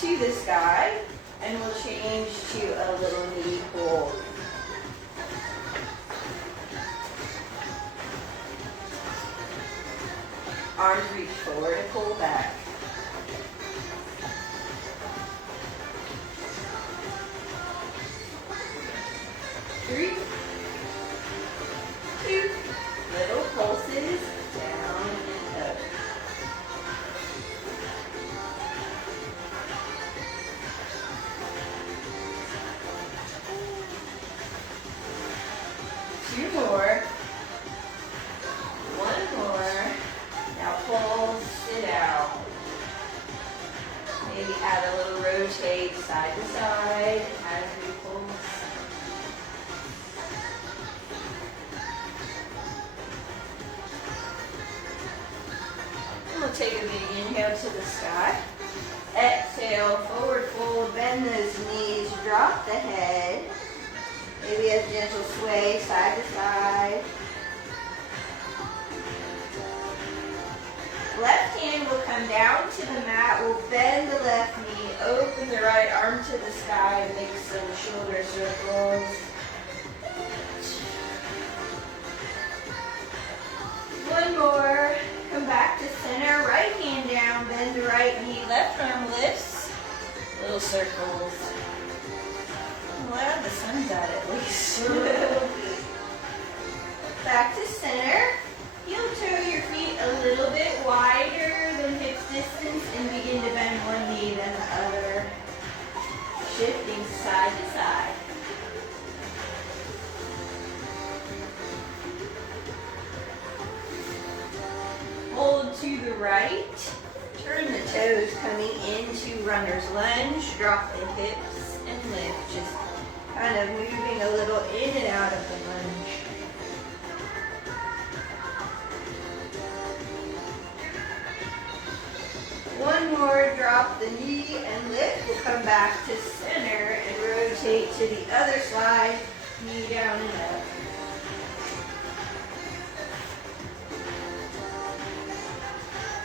to the sky, and we'll change to a little knee pull. Arms reach forward and pull back. Three, two, little pulses, down and up. Two more. One more. Now pull, sit out. Maybe add a little rotate side to side as we pull. We'll take a big inhale to the sky. Exhale, forward fold, bend those knees, drop the head. Maybe a gentle sway side to side. Left hand will come down to the mat. We'll bend the left knee, open the right arm to the sky, make some shoulder circles. One more. Come back to center, right hand down, bend the right knee, left arm lifts, little circles. Well, the sun's out at least. Back to center. Heel toe your feet a little bit wider than hips distance and begin to bend one knee then the other. Shifting side to side. Hold to the right. Turn the toes coming into runner's lunge. Drop the hips and lift. Just kind of moving a little in and out of the lunge. One more, drop the knee and lift. We'll come back to center and rotate to the other side. Knee down and up.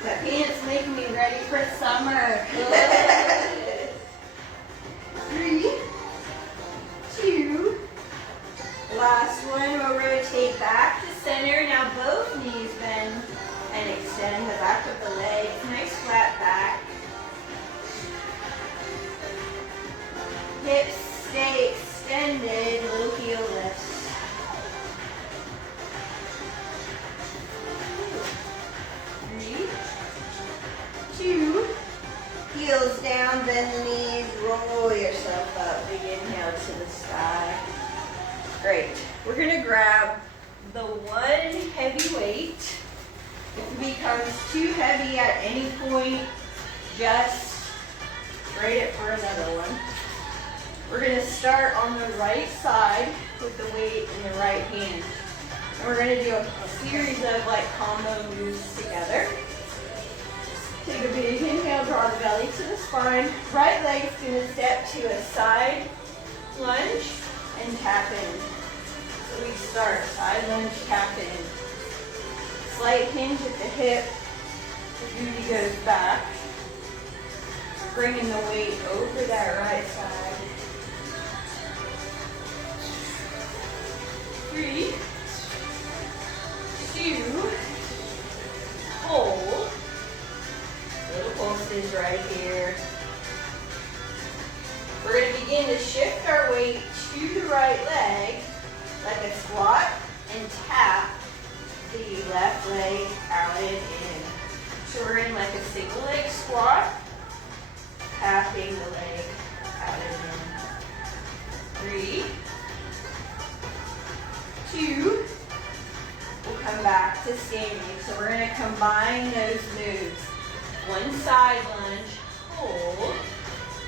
My pants make me ready for summer. 3, 2, last one. We'll rotate back to center. Now both knees bend and extend the back of the leg. Nice flat back. Hips stay extended. Little heel lifts. 3, 2, heels down, bend the knees, roll yourself up. Big inhale to the sky. Great. We're going to grab the one heavy weight. If it becomes too heavy at any point, just trade it for another one. We're going to start on the right side with the weight in the right hand. And we're going to do a series of like combo moves together. Take a big inhale, draw the belly to the spine. Right leg's going to step to a side lunge and tap in. So we start side lunge, tap in. Slight hinge at the hip. The booty goes back. Bringing the weight over that right side. 3, 2, hold. Little pulses right here. We're going to begin to shift our weight to the right leg like a squat and tap the left leg out and in. So we're in like a single leg squat, tapping the leg out and in. 3, 2, we'll come back to standing. So we're going to combine those moves. One side lunge, hold,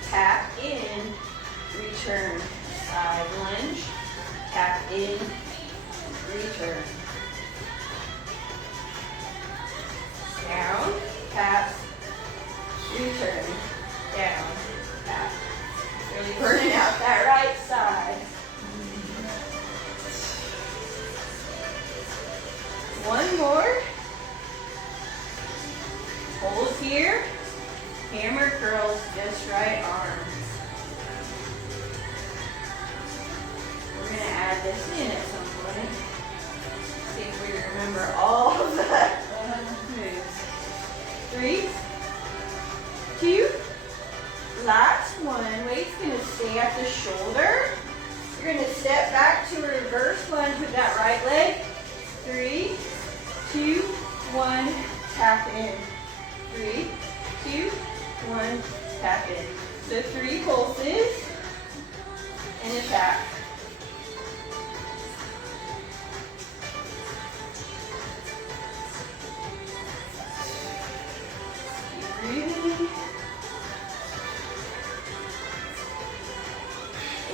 tap in, return. Side lunge, tap in, return. Down, tap, return, down, tap. Really burning out that right side. One more. Hold here. Hammer curls, just right arms. We're going to add this in at some point. See if we remember all of the moves. 3, 2, last one. Weight's going to stay at the shoulder. You're going to step back to a reverse lunge with that right leg. 3, 2, 1, tap in. 3, 2, 1, tap in. So 3 pulses and a tap. Keep breathing.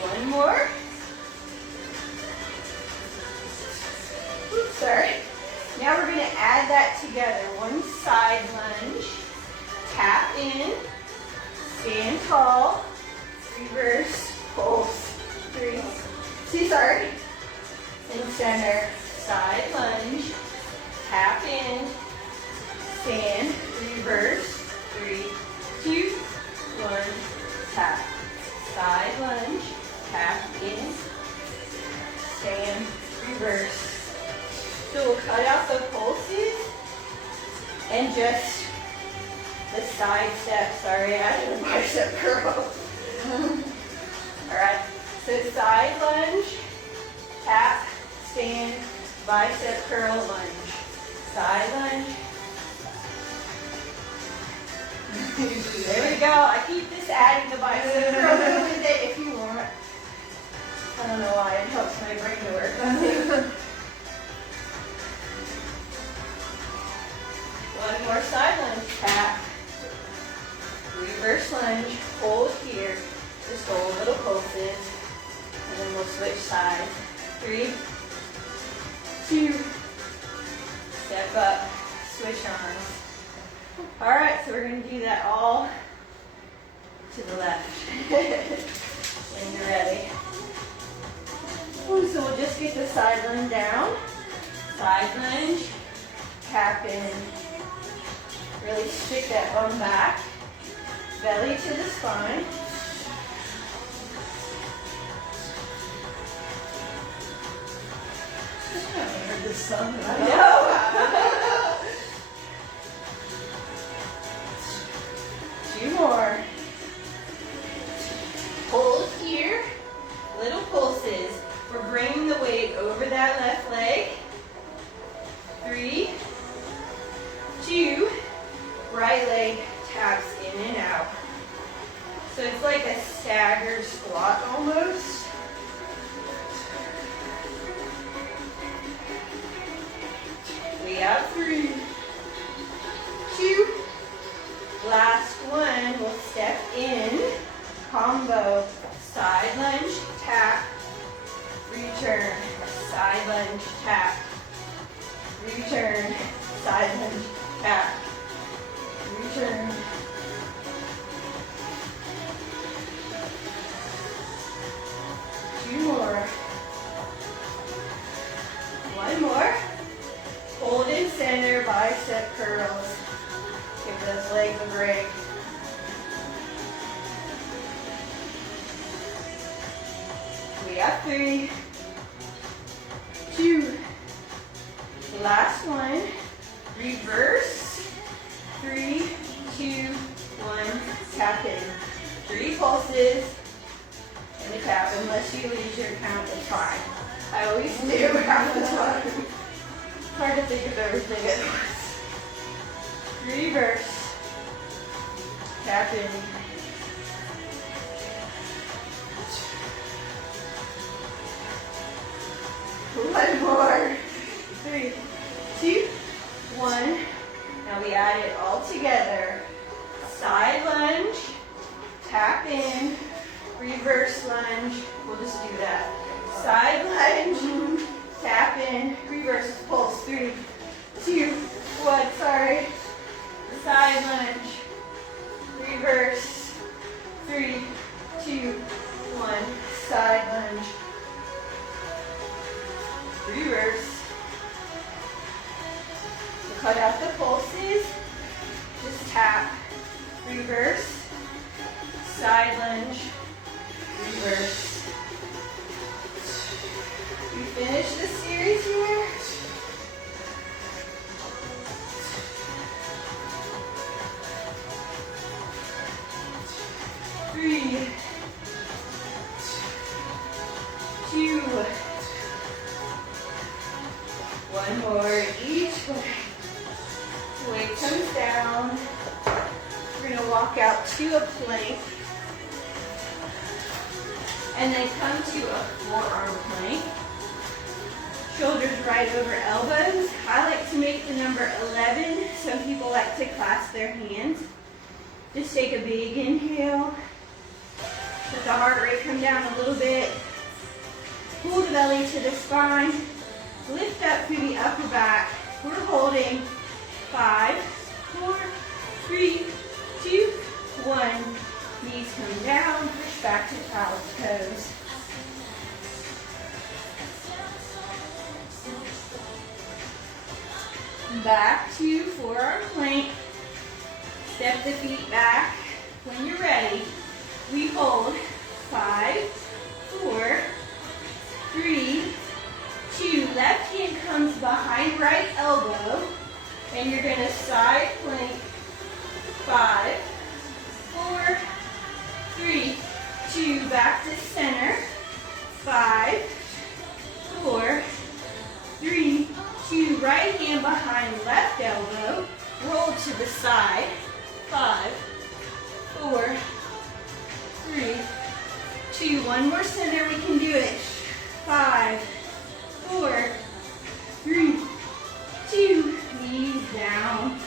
One more. Oops, sorry. Now we're going to add that together. One side lunge, tap in, stand tall, reverse, pulse, 3, 2, sorry, in center, side lunge, tap in, stand, reverse, 3, 2, 1, tap, side lunge, tap in, stand, reverse. So we'll cut out the pulses and just the side step. Sorry, I added a bicep curl. Alright, so side lunge, tap, stand, bicep curl, lunge. Side lunge. There we go. I keep this adding the bicep curl with it if you want. I don't know why, it helps my brain to work. One more side lunge, tap, reverse lunge, hold here, just hold little pulses, and then we'll switch sides. 3, 2, step up, switch arms. All right, so we're going to do that all to the left when you're ready. Ooh, so we'll just get the side lunge down, side lunge, tap in. Really stick that bum back, belly to the spine. I haven't heard this song in a while. Two more. Hold here, little pulses. We're bringing the weight over that left leg. 3, 2, right leg taps in and out. So it's like a staggered squat almost. We have 3, 2, last one, we'll step in, combo, side lunge, tap, return, side lunge, tap, return, side lunge, tap. Return. Two more. One more. Hold in center, bicep curls. Give those legs a break. We got 3, 2. Last one. Reverse. 3, 2, 1, tap in. 3 pulses and a tap, unless you lose your count, it's fine. I always do half the time. Hard to think of everything at once. Reverse. Tap in. One more. 3, 2, 1. Now we add it all together. Side lunge, tap in, reverse lunge. We'll just do that. Side lunge, tap in, reverse pulse. 3, 2, 1. Sorry. Side lunge, reverse. 3, 2, 1. Side lunge, reverse. Cut out the pulses, just tap, reverse, side lunge, reverse. We finish the series here. Three, two, one more each way. Weight comes down. We're going to walk out to a plank and then come to a forearm plank. Shoulders right over elbows. I like to make the number 11. Some people like to clasp their hands. Just take a big inhale. Let the heart rate come down a little bit. Pull the belly to the spine. Lift up through the upper back. We're holding 5, 4, 3, 2, 1. Knees come down. Push back to child's pose. Back to forearm plank. Step the feet back. When you're ready, we hold 5, 4, 3, 2. Left hand comes behind right elbow, and you're going to side plank. 5, 4, 3, 2. Back to center. 5, 4, 3, 2. Right hand behind left elbow. Roll to the side. 5, 4, 3, 2. One more center. We can do it. 5, 4, 3, 2. Knees down.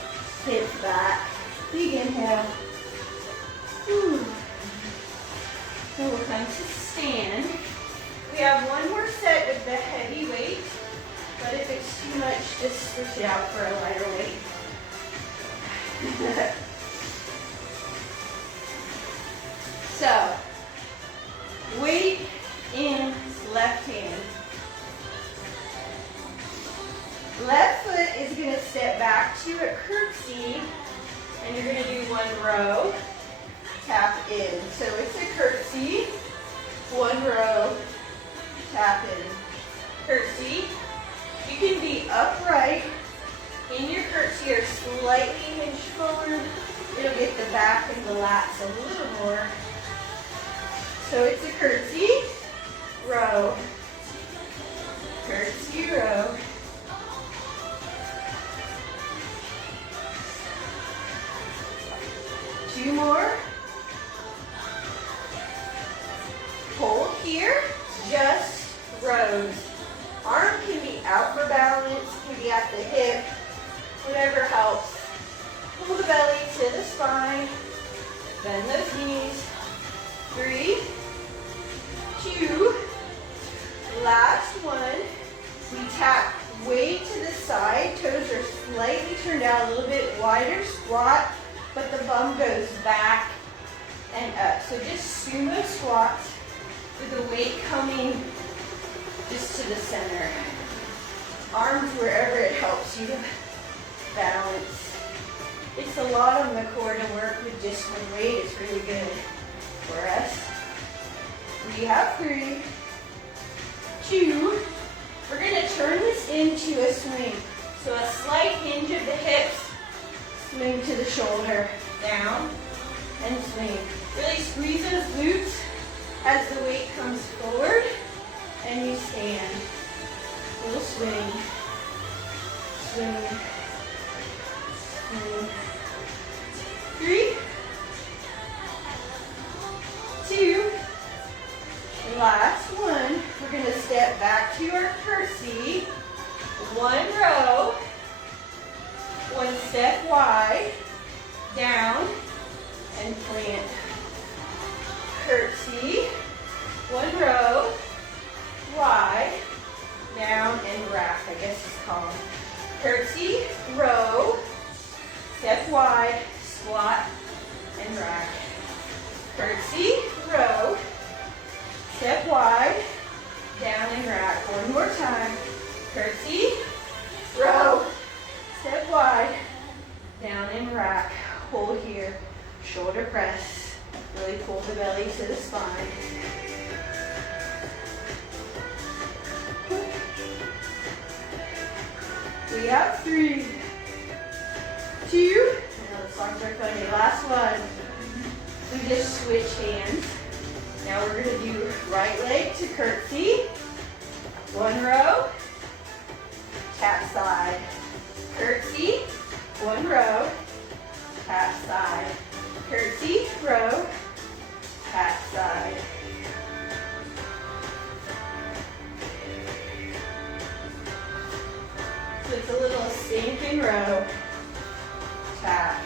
Hips back. Big inhale. Whew. So we'll come to stand. We have one more set with the heavy weight, but if it's too much, just switch it out for a lighter weight. So, weight in left hand. Left foot is going to step back to a curtsy, and you're going to do one row, tap in. So it's a curtsy, one row, tap in. Curtsy. You can be upright in your curtsy or slightly hinge forward. It'll get the back and the lats a little more. So it's a curtsy, row, curtsy, row. Two more. Hold here, just rows. Arm can be out for balance, can be at the hip, whatever helps. Pull the belly to the spine, bend those knees. 3, 2, last one. We tap weight to the side, toes are slightly turned out, a little bit wider squat, but the bum goes back and up. So just sumo squats with the weight coming just to the center. Arms wherever it helps you to balance. It's a lot on the core to work with just one weight. It's really good for us. We have 3, 2. We're going to turn this into a swing. So a slight hinge of the hips, swing to the shoulder, down, and swing. Really squeeze those glutes as the weight comes forward, and you stand. Little swing, swing, swing. 3, 2, last one. We're going to step back to our curtsy. One row, one step wide, down, and plant. Curtsy, one row, wide, down, and rack, I guess it's called. Curtsy, row, step wide, squat, and rack. Curtsy, row, step wide, down, and rack. One more time. Curtsy, row, step wide, down, and rack. Hold here. Shoulder press. Really pull the belly to the spine. We have 3, 2, I know the songs are funny. Last one. We just switch hands. Now we're going to do right leg to curtsy. 1 row, tap side. Curtsy, 1 row, tap side. Curtsy, row, tap side. So it's a little sink and row, tap.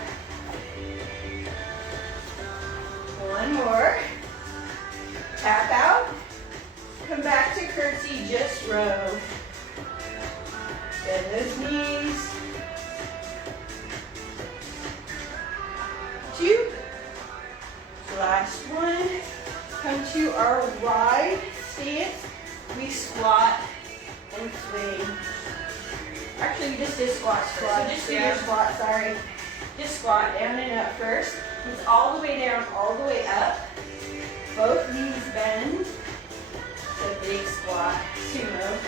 1 more, tap out, come back to curtsy, just row. Bend those knees. 2, last one, come to our wide stance, we squat and swing. Actually, we just did squat. So just do your squat, sorry. Just squat down and up first. It's all the way down, all the way up. Both knees bend. It's a big squat, sumo.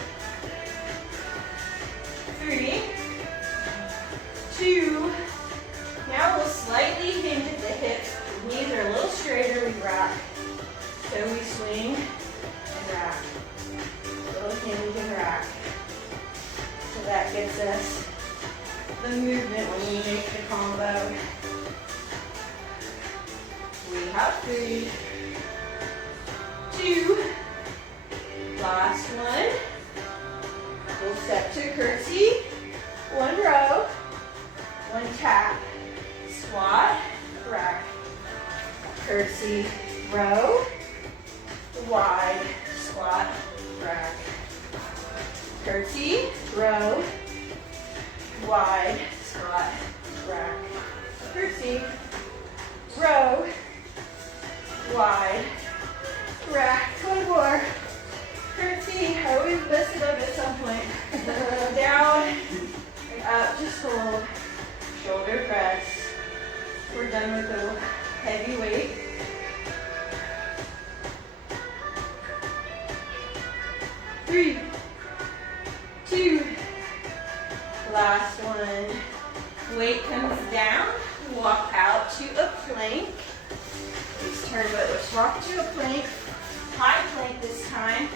3, 2, now we'll slightly hinge at the hips. The knees are a little straighter, we rock. So we swing and rock. Little hinge and rock. So that gets us the movement when we make the combo. We have 3, 2, last one. We'll step to curtsy, 1 row, 1 tap, squat, rack, curtsy, row, wide, squat, rack, curtsy, row, wide, squat, rack, curtsy, row, wide, rack. 1 more. Curtsy, I always mess it up at some point. Down and up, just hold. Shoulder press. We're done with the heavy weight. Three, 2, last one. Weight comes down, walk out to a plank. Please turn, but let's walk to a plank. High plank this time.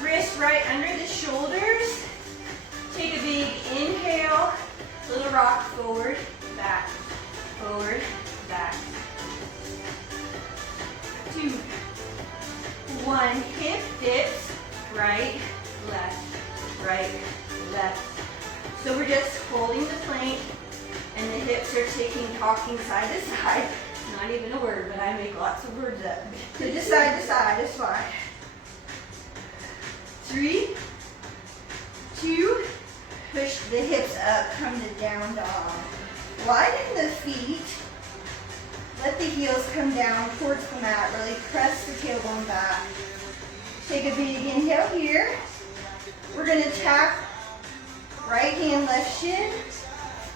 Wrist right under the shoulders. Take a big inhale. Little rock forward, back, forward, back. 2, 1. Hip dips. Right, left. So we're just holding the plank and the hips are talking side to side. Not even a word, but I make lots of words up. So just side to side is fine. 3, 2, push the hips up, come to down dog. Widen the feet. Let the heels come down towards the mat. Really press the tailbone back. Take a big inhale here. We're going to tap right hand, left shin.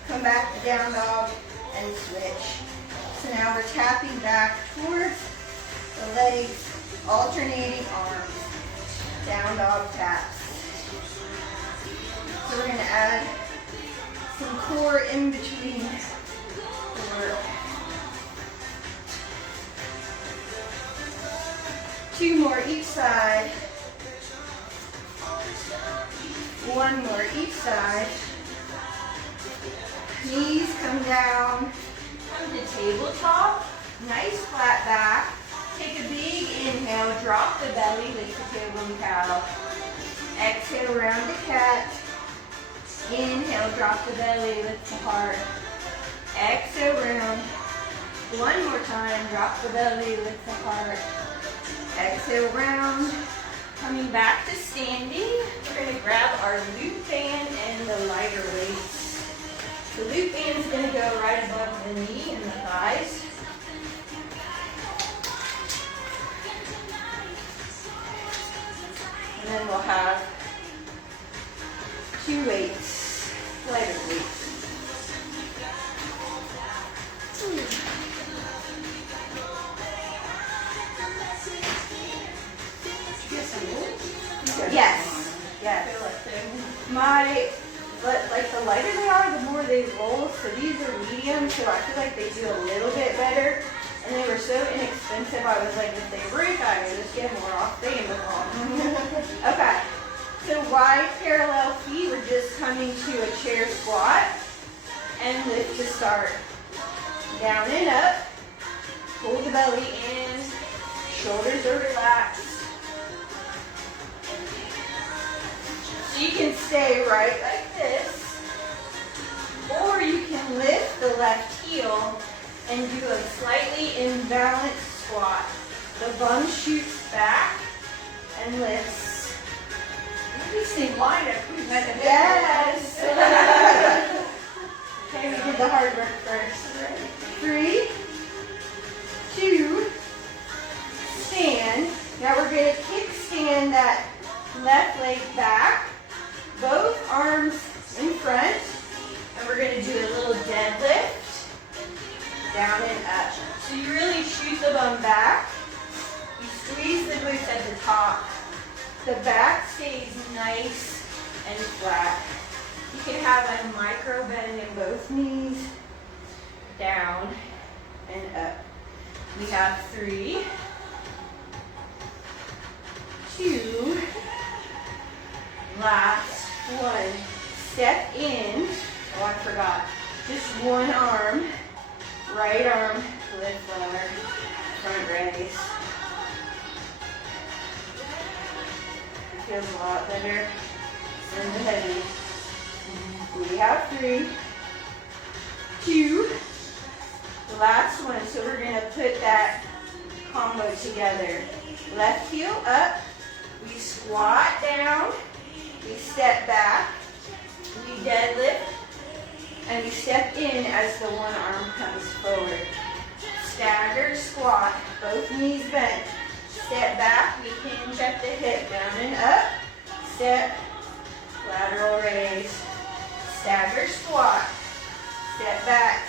Come back to down dog and switch. So now we're tapping back towards the legs, alternating arms. Down dog taps. So we're going to add some core in between the work. 2 more each side. 1 more each side. Knees come down. Come to tabletop. Nice flat back. Take a big inhale. Drop the belly. Lift the tailbone cow. Exhale, round the cat. Inhale, drop the belly. Lift the heart. Exhale, round. 1 more time. Drop the belly. Lift the heart. Exhale, round. Coming back to standing, we're going to grab our loop band and the lighter weights. The loop band is going to go right above the knee and the thighs. And then we'll have 2 weights, lighter weights. light, but like the lighter they are, the more they roll. So these are medium, so I feel like they do a little bit better. And they were so inexpensive, I was like, if they break, I would just get more off the Amazon. Okay, so wide parallel feet, we're just coming to a chair squat and lift to start. Down and up, pull the belly in, shoulders are relaxed. So you can stay right like this, or you can lift the left heel and do a slightly imbalanced squat. The bum shoots back and lifts. These things line up. Yes. Okay, we did the hard work first. 3, 2, stand. Now we're going to kickstand that left leg back, both arms in front, and we're going to do a little deadlift. Down and up. So you really shoot the bum back. You squeeze the glutes at the top. The back stays nice and flat. You can have a micro bend in both knees. Down and up. We have 3, 2, last one. Step in. Oh, I forgot. Just one arm. Right arm, lift lower, front raise. It feels a lot better than the heavy. We have 3, 2, last one. So we're going to put that combo together. Left heel up, we squat down, we step back, we deadlift, and we step in as the one arm comes forward. Staggered squat, both knees bent. Step back, we hinge at the hip, down and up. Step, lateral raise. Staggered squat, step back.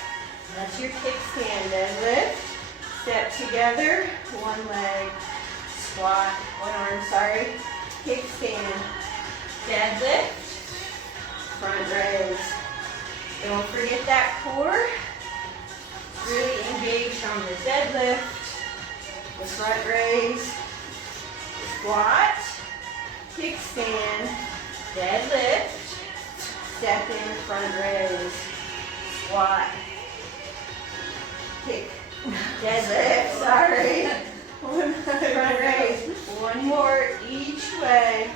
That's your kickstand, deadlift. Step together, one leg. Squat, one arm, sorry. Kickstand, deadlift, front raise. Don't forget that core. Really engaged on the deadlift, the front raise, squat, kickstand, deadlift, step in, front raise, squat, kick, deadlift, sorry. Front raise. One more each way.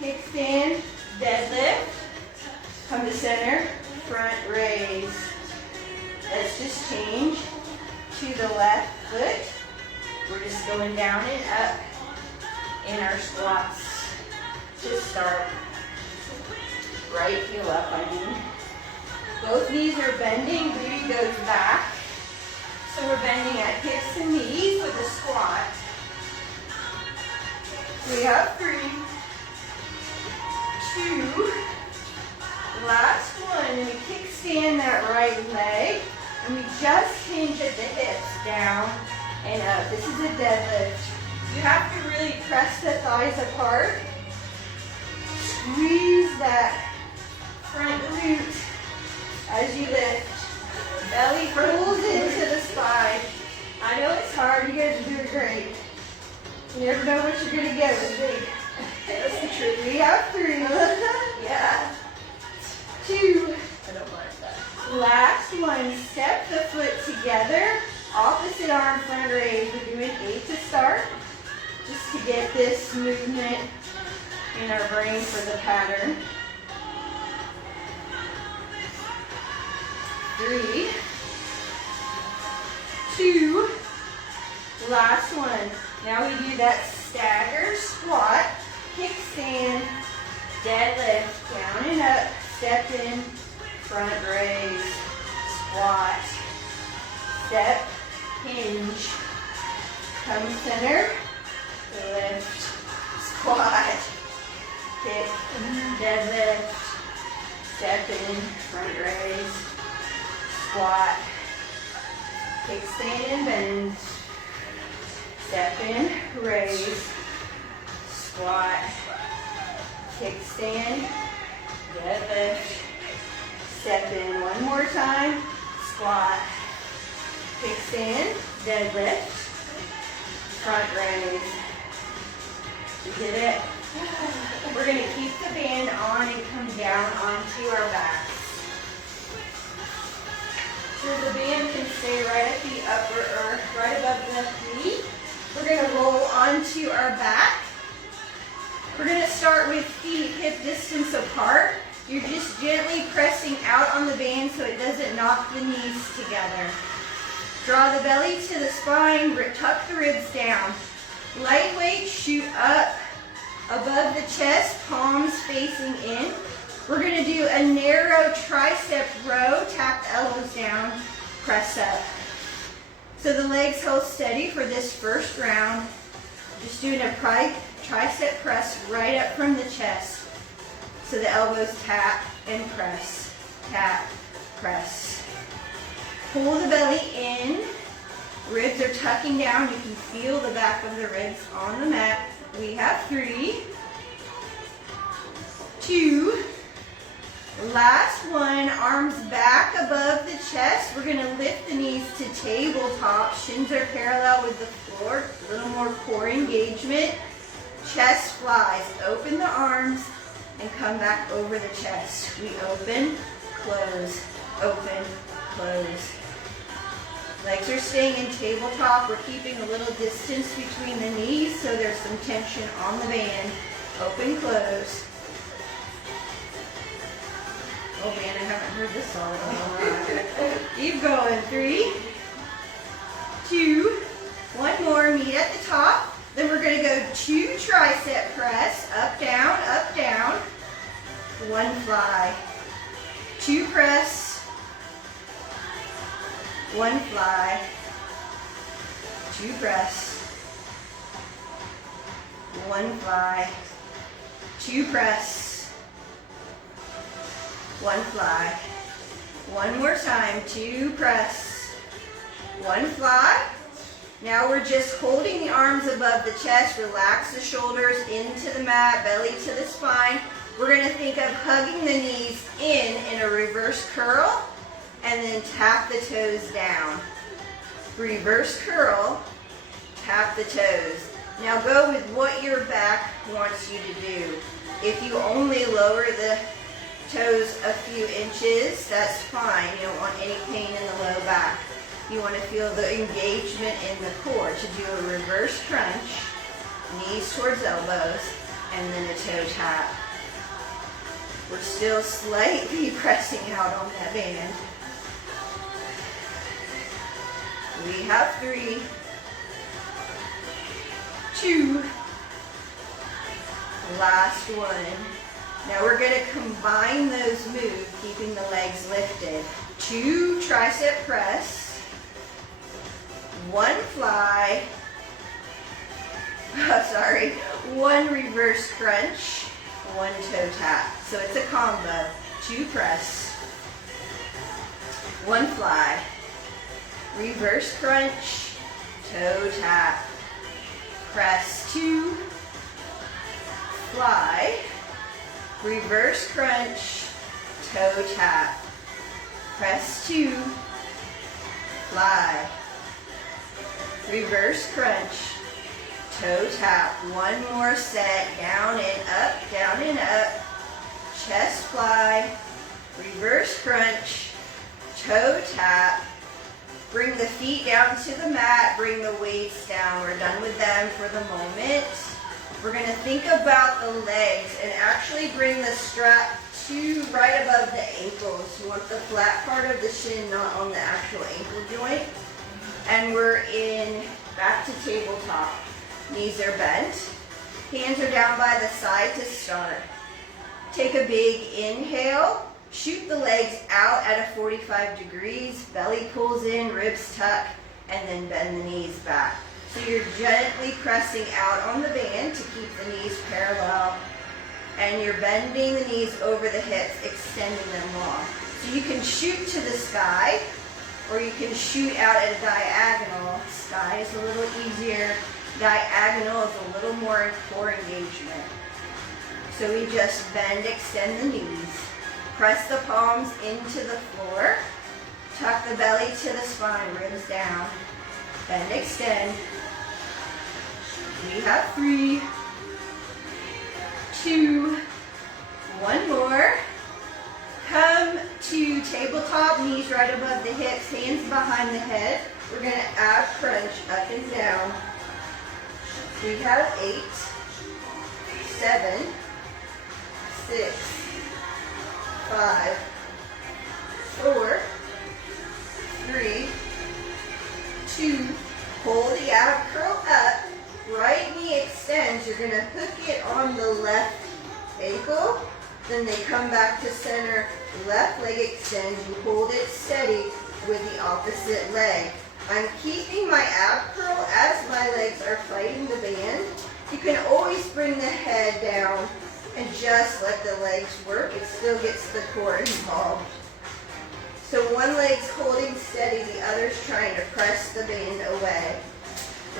Kickstand, deadlift, come to center. Front raise. Let's just change to the left foot. We're just going down and up in our squats to start. Right heel up, I mean. Both knees are bending, booty goes back. So we're bending at hips and knees with a squat. We have 3, 2, last one, and we kickstand that right leg, and we just hinge at the hips, down and up. This is a deadlift. You have to really press the thighs apart. Squeeze that front glute as you lift. Belly pulls into the spine. I know it's hard, you guys are doing great. You never know what you're gonna get with me. That's the truth. We have 3. Yeah. 2. I don't like that. Last one. Step the foot together. Opposite arm front raise. We're doing 8 to start. Just to get this movement in our brain for the pattern. 3, 2, last one. Now we do that stagger squat, kickstand, deadlift, down and up, step in, front raise, squat, step, hinge, come center, lift, squat, kick, deadlift, step in, front raise, squat, kickstand and bend, step in, raise, squat, kickstand, deadlift, step in one more time, squat, kicks in, deadlift, front raise. You did it? We're going to keep the band on and come down onto our backs. So the band can stay right at the upper, or right above the knee. We're going to roll onto our back. We're going to start with feet hip distance apart. You're just gently pressing out on the band so it doesn't knock the knees together. Draw the belly to the spine, tuck the ribs down. Lightweight, shoot up above the chest, palms facing in. We're going to do a narrow tricep row, tap the elbows down, press up. So the legs hold steady for this first round. Just doing a tricep press right up from the chest. So the elbows tap and press, tap, press. Pull the belly in. Ribs are tucking down. You can feel the back of the ribs on the mat. We have 3, 2, last one, arms back above the chest. We're going to lift the knees to tabletop. Shins are parallel with the floor. A little more core engagement. Chest flies. Open the arms and come back over the chest. We open, close, open, close. Legs are staying in tabletop. We're keeping a little distance between the knees so there's some tension on the band. Open, close. Oh man, I haven't heard this song in a while. Keep going. 3, 2, one more. Meet at the top. Then we're going to go 2 tricep press. Up, down, up, down. 1 fly. 2 press. 1 fly, 2 press, 1 fly, 2 press, 1 fly. One more time, 2 press, 1 fly. Now we're just holding the arms above the chest, relax the shoulders into the mat, belly to the spine. We're going to think of hugging the knees in a reverse curl. And then tap the toes down. Reverse curl, tap the toes. Now go with what your back wants you to do. If you only lower the toes a few inches, that's fine. You don't want any pain in the low back. You want to feel the engagement in the core. To do a reverse crunch, knees towards elbows, and then a toe tap. We're still slightly pressing out on that band. We have 3, 2, last one. Now we're going to combine those moves, keeping the legs lifted. 2 tricep press, 1 fly, 1 reverse crunch, 1 toe tap. So it's a combo. 2 press, 1 fly, reverse crunch, toe tap, press 2, fly, reverse crunch, toe tap, press 2, fly, reverse crunch, toe tap. One more set, down and up, chest fly, reverse crunch, toe tap. Bring the feet down to the mat, bring the weights down. We're done with them for the moment. We're going to think about the legs and actually bring the strap to right above the ankles. You want the flat part of the shin, not on the actual ankle joint. And we're in back to tabletop. Knees are bent. Hands are down by the side to start. Take a big inhale. Shoot the legs out at a 45 degrees, belly pulls in, ribs tuck, and then bend the knees back. So you're gently pressing out on the band to keep the knees parallel, and you're bending the knees over the hips, extending them long. So you can shoot to the sky, or you can shoot out at a diagonal. Sky is a little easier. Diagonal is a little more core engagement. So we just bend, extend the knees. Press the palms into the floor. Tuck the belly to the spine, ribs down. Bend, extend. We have 3, 2, 1 more. Come to tabletop, knees right above the hips, hands behind the head. We're going to ab crunch up and down. We have 8, 7, 6, 5, 4, 3, 2, pull the ab curl up, right knee extends. You're going to hook it on the left ankle, then they come back to center, left leg extends, you hold it steady with the opposite leg. I'm keeping my ab curl as my legs are fighting the band. You can always bring the head down and just let the legs work. It still gets the core involved. So one leg's holding steady, the other's trying to press the band away.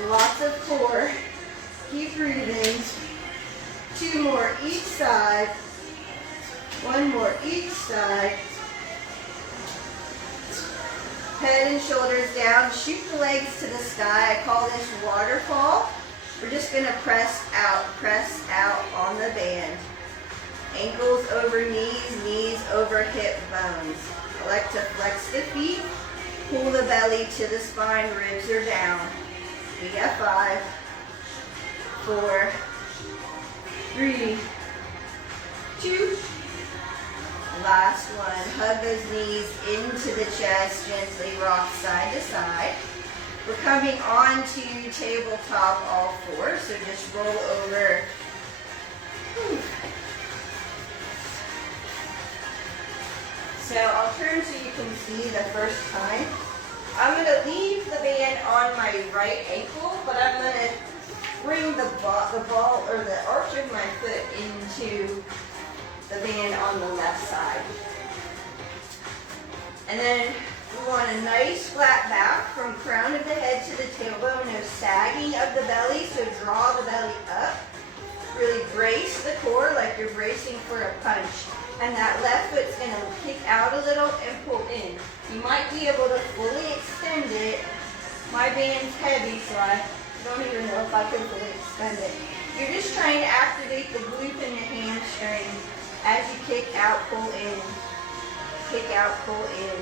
Lots of core. Keep breathing. 2 more each side. 1 more each side. Head and shoulders down. Shoot the legs to the sky. I call this waterfall. We're just going to press out on the band. Ankles over knees, knees over hip bones. I like to flex the feet. Pull the belly to the spine, ribs are down. We got 5, 4, 3, 2, last one. Hug those knees into the chest, gently rock side to side. We're coming onto tabletop all 4, so just roll over. So I'll turn so you can see the first time. I'm going to leave the band on my right ankle, but I'm going to bring the ball or the arch of my foot into the band on the left side. And then we want a nice flat back from crown of the head to the tailbone, no sagging of the belly, so draw the belly up. Really brace the core like you're bracing for a punch. And that left foot's going to kick out a little and pull in. You might be able to fully extend it. My band's heavy, so I don't even know if I can fully extend it. You're just trying to activate the glute in the hamstring as you kick out, pull in. Kick out, pull in.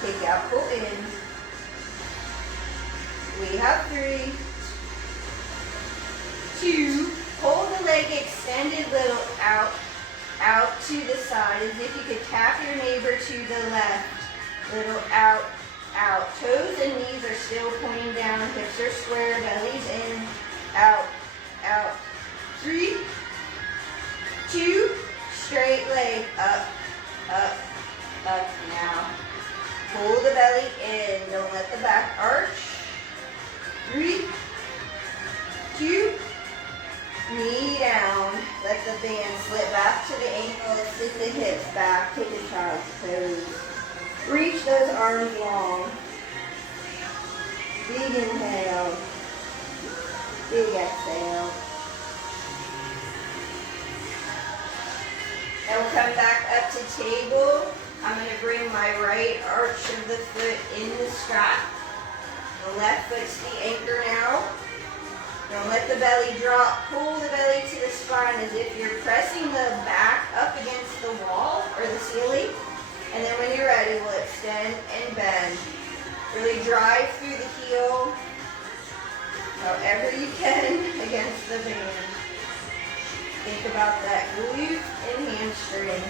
Kick out, pull in. We have 3, 2, hold the leg extended little out to the side as if you could tap your neighbor to the left. Little out. Toes and knees are still pointing down, hips are square, belly's in, out. 3, 2, straight leg, up. Now, pull the belly in, don't let the back arch. 3, 2, knee down, let the band slip back to the ankle, sit the hips back, take a child's pose. Reach those arms long. Big inhale, big exhale. Now we'll come back up to table. I'm going to bring my right arch of the foot in the strap. The left foot's the anchor now. Don't let the belly drop. Pull the belly to the spine as if you're pressing the back up against the wall or the ceiling. And then when you're ready, we'll extend and bend. Really drive through the heel, however you can, against the band. Think about that glute and hamstring.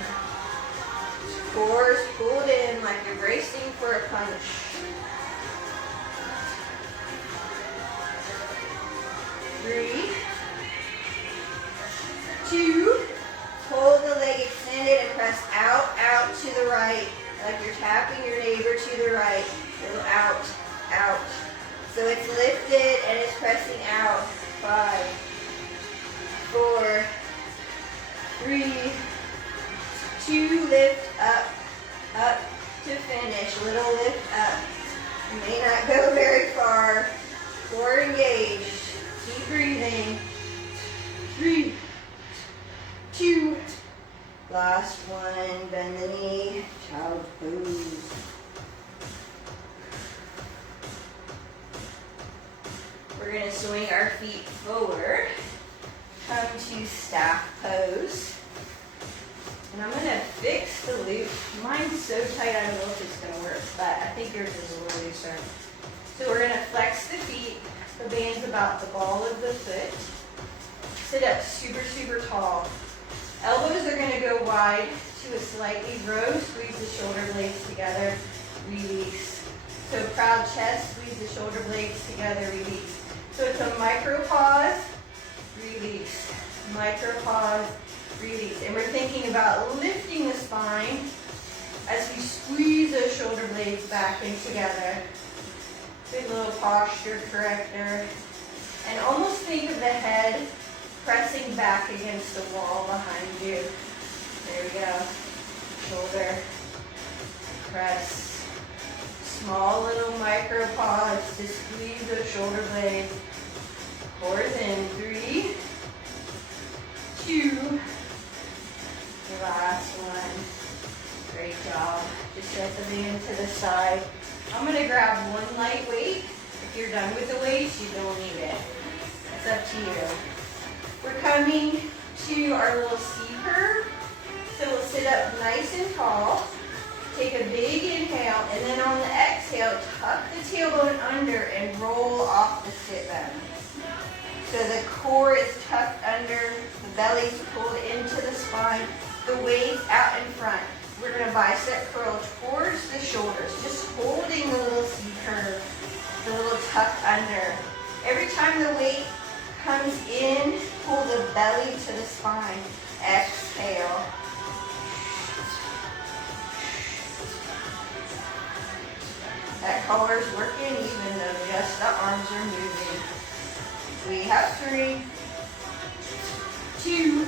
Core's pulled in like you're bracing for a punch. 3, 2, hold the leg extended and press out to the right, like you're tapping your neighbor to the right. Little out. So it's lifted and it's pressing out. 5, 4, 3, 2, lift up to finish. Little lift up. You may not go very far. Core engaged. Keep breathing. 3, 2, last one, bend the knee, child pose. We're gonna swing our feet forward, come to staff pose. And I'm gonna fix the loop. Mine's so tight, I don't know if it's gonna work, but I think yours is a little looser. So we're gonna flex the feet. The band's about the ball of the foot. Sit up super, super tall. Elbows are gonna go wide to a slightly row. Squeeze the shoulder blades together, release. So proud chest, squeeze the shoulder blades together, release. So it's a micro pause, release. Micro pause, release. And we're thinking about lifting the spine as we squeeze those shoulder blades back in together. Good little posture corrector. And almost think of the head pressing back against the wall behind you. There we go. Shoulder, press. Small little micro pause to squeeze those shoulder blades. Pores in. 3, 2, the last one. Great job. Just set the band to the side. I'm going to grab one light weight. If you're done with the weights, you don't need it. It's up to you. We're coming to our little C curve. So we'll sit up nice and tall. Take a big inhale, and then on the exhale, tuck the tailbone under and roll off the sit bone. So the core is tucked under, the belly's pulled into the spine, the waist out in front. We're going to bicep curl towards the shoulders, just holding the little C curve, the little tuck under. Every time the weight comes in, pull the belly to the spine. Exhale. That collar's working even though just the arms are moving. We have 3, 2,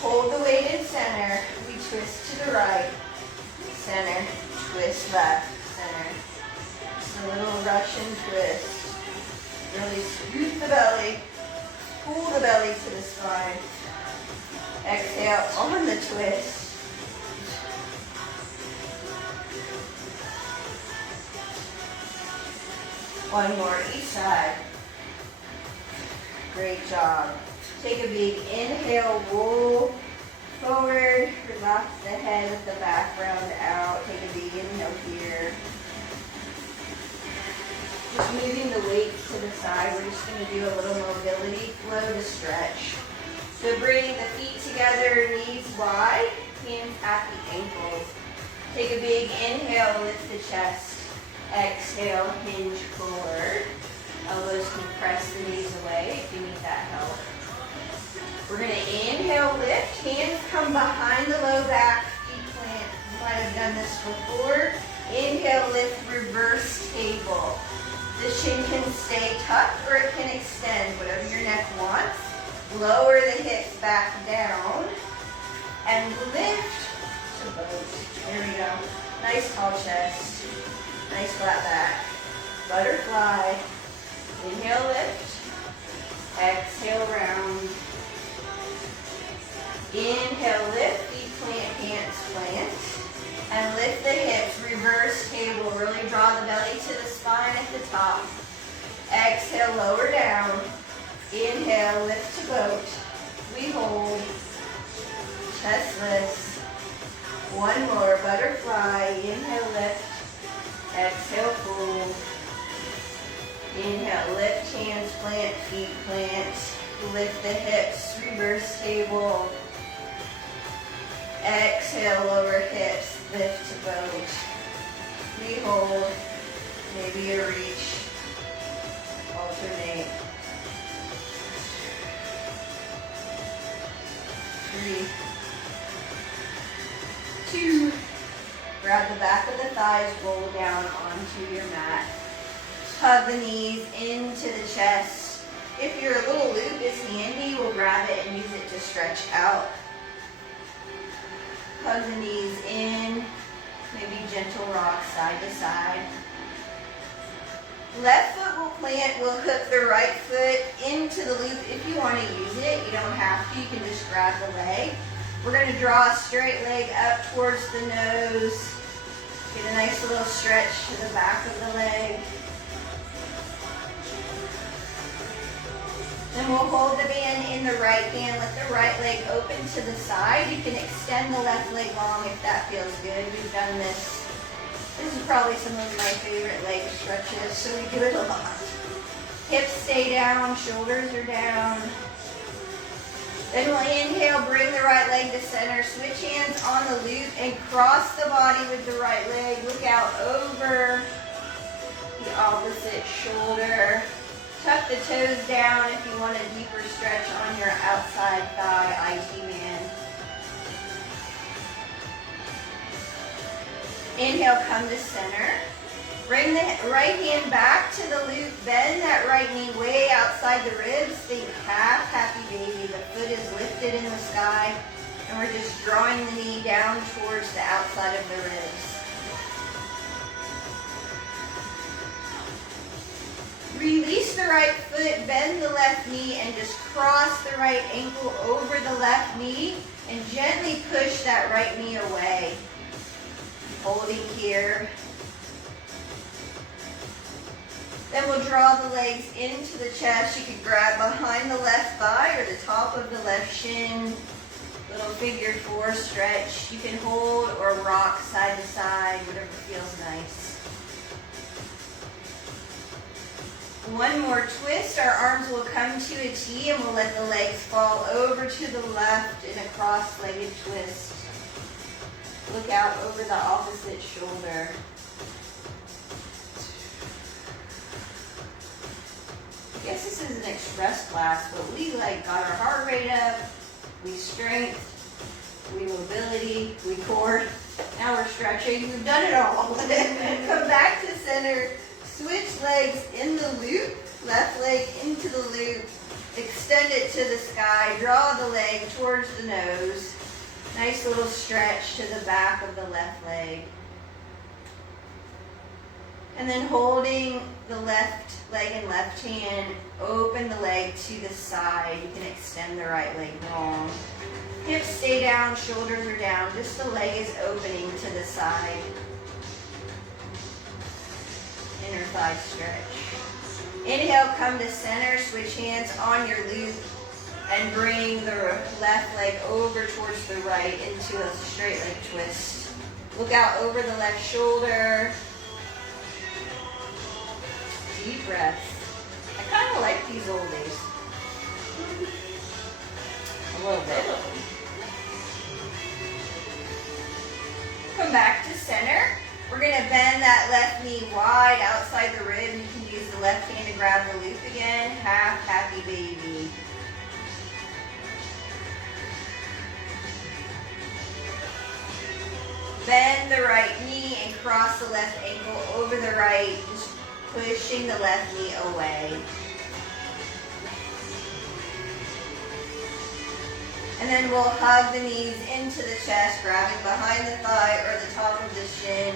hold the weight in center. We twist to the right, center, twist left, center. Just a little Russian twist. Really scoot the belly, pull the belly to the spine. Exhale on the twist. One more each side. Great job. Take a big inhale, roll forward, relax the head with the background out. Take a big inhale here. Just moving the weight to the side. We're just going to do a little mobility flow to stretch. So bringing the feet together, knees wide, hands at the ankles. Take a big inhale, lift the chest. Exhale, hinge forward. Elbows can press the knees away if you need that help. We're going to inhale, lift. Hands come behind the low back, feet plant. You might have done this before. Inhale, lift, reverse table. The shin can stay tucked or it can extend, whatever your neck wants. Lower the hips back down and lift to both. There we go. Nice tall chest. Nice flat back. Butterfly. Inhale, lift. Exhale, round. Inhale, lift. Feet plant, hands plant. And lift the hips. Reverse table. Really draw the belly to the spine at the top. Exhale, lower down. Inhale, lift to boat. We hold. Chest lifts. One more. Butterfly. Inhale, lift. Exhale, fold. Inhale, lift, hands plant, feet plant. Lift the hips, reverse table. Exhale, lower hips, lift to boat. We hold, maybe a reach. Alternate. 3, 2, grab the back of the thighs, roll down onto your mat. Hug the knees into the chest. If your little loop is handy, we'll grab it and use it to stretch out. Hug the knees in, maybe gentle rock side to side. Left foot will plant, we'll hook the right foot into the loop if you want to use it. You don't have to, you can just grab the leg. We're going to draw a straight leg up towards the nose. Get a nice little stretch to the back of the leg. Then we'll hold the band in the right hand, let the right leg open to the side. You can extend the left leg long if that feels good. We've done this. This is probably some of my favorite leg stretches, so we do it a lot. Hips stay down, shoulders are down. Then we'll inhale, bring the right leg to center, switch hands on the loop and cross the body with the right leg. Look out over the opposite shoulder. Tuck the toes down if you want a deeper stretch on your outside thigh, IT band. Inhale, come to center. Bring the right hand back to the loop. Bend that right knee way outside the ribs. Think half happy baby. The foot is lifted in the sky. And we're just drawing the knee down towards the outside of the ribs. Release the right foot, bend the left knee, and just cross the right ankle over the left knee. And gently push that right knee away. Holding here. Then we'll draw the legs into the chest. You can grab behind the left thigh or the top of the left shin. Little figure 4 stretch. You can hold or rock side to side, whatever feels nice. One more twist. Our arms will come to a T and we'll let the legs fall over to the left in a cross-legged twist. Look out over the opposite shoulder. I guess this is an express class, but we got our heart rate up, we strength, we mobility, we core. Now we're stretching. We've done it all. Come back to center. Switch legs in the loop. Left leg into the loop. Extend it to the sky. Draw the leg towards the nose. Nice little stretch to the back of the left leg. And then holding the left leg in left hand, open the leg to the side. You can extend the right leg long. Hips stay down, shoulders are down. Just the leg is opening to the side. Inner thigh stretch. Inhale, come to center. Switch hands on your loop. And bring the left leg over towards the right into a straight leg twist. Look out over the left shoulder. Deep breath. I kind of like these old days. A little bit. Come back to center. We're going to bend that left knee wide outside the rib. You can use the left hand to grab the loop again. Half happy baby. Bend the right knee and cross the left ankle over the right, just pushing the left knee away. And then we'll hug the knees into the chest, grabbing behind the thigh or the top of the shin.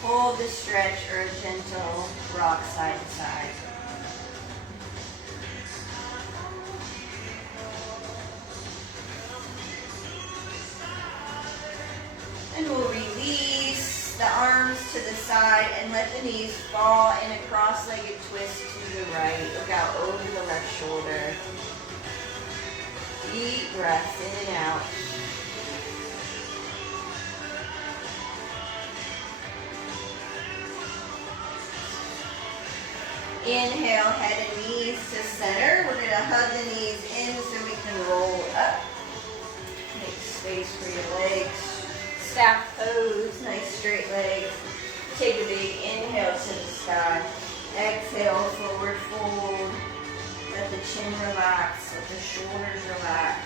Hold the stretch or a gentle rock side to side. And we'll release the arms to the side and let the knees fall in a cross-legged twist to the right. Look out over the left shoulder. Deep breaths in and out. Inhale, head and knees to center. We're going to hug the knees in so we can roll up. Make space for your legs. Staff pose, nice straight legs. Take a big inhale to the sky. Exhale, forward fold. Let the chin relax, let the shoulders relax.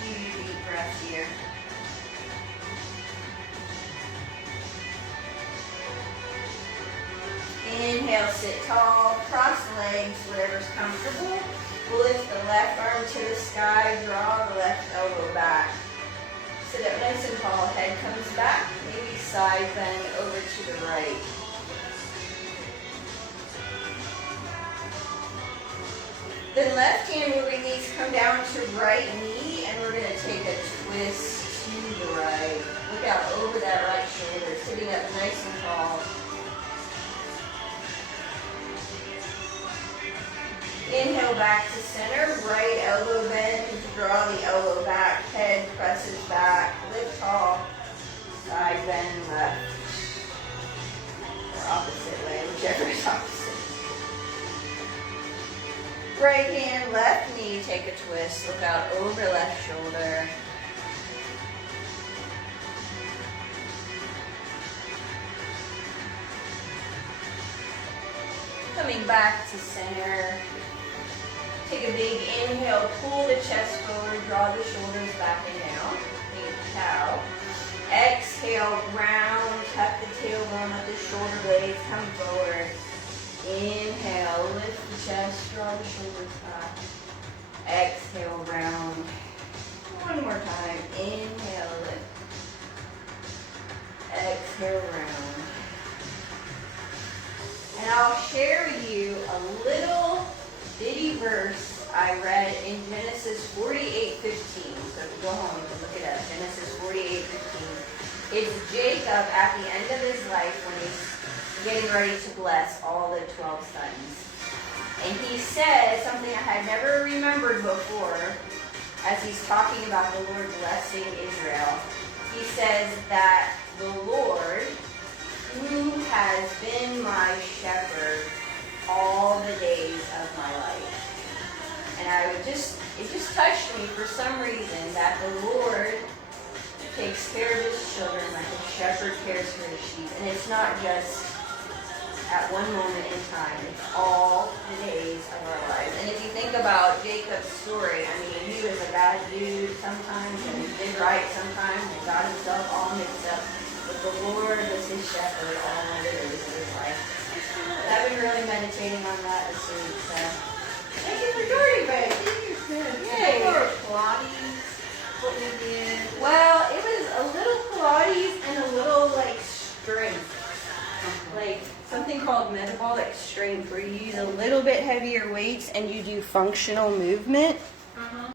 Few deep breaths here. Inhale, sit tall, cross the legs, whatever's comfortable. We'll lift the left arm to the sky, draw the left elbow back. Sit up nice and tall. Head comes back. Maybe side bend over to the right. Then left hand will release, come down to right knee, and we're going to take a twist to the right. Look out over that right shoulder, sitting up nice and tall. Inhale back to center, right elbow bend, draw the elbow back, head presses back, lift tall, side bend left, or opposite way, whichever is opposite. Right hand, left knee, take a twist, look out over left shoulder. Coming back to center. Take a big inhale, pull the chest forward, draw the shoulders back and down. Think cow. Exhale, round, tuck the tailbone, let the shoulder blades come forward. Inhale, lift the chest, draw the shoulders back. Exhale, round. One more time. Inhale, lift. Exhale, round. And I'll share with you a little bitty verse I read in Genesis 48:15. So if you go home, you can look it up. Genesis 48:15. It's Jacob at the end of his life when he's getting ready to bless all the 12 sons. And he says something I had never remembered before as he's talking about the Lord blessing Israel. He says that the Lord, who has been my shepherd all the days of my life. And it just touched me for some reason that the Lord takes care of his children like a shepherd cares for his sheep. And it's not just at one moment in time, it's all the days of our lives. And if you think about Jacob's story, I mean, he was a bad dude sometimes, and he did right sometimes, and got himself all mixed up. But the Lord was his shepherd all the days of his life. I've been really meditating on that this week, so thank you for joining me. Yay. Pilates, what we did. Well, it was a little Pilates and a little like strength. Like something called metabolic strength, where you use a little bit heavier weights and you do functional movement.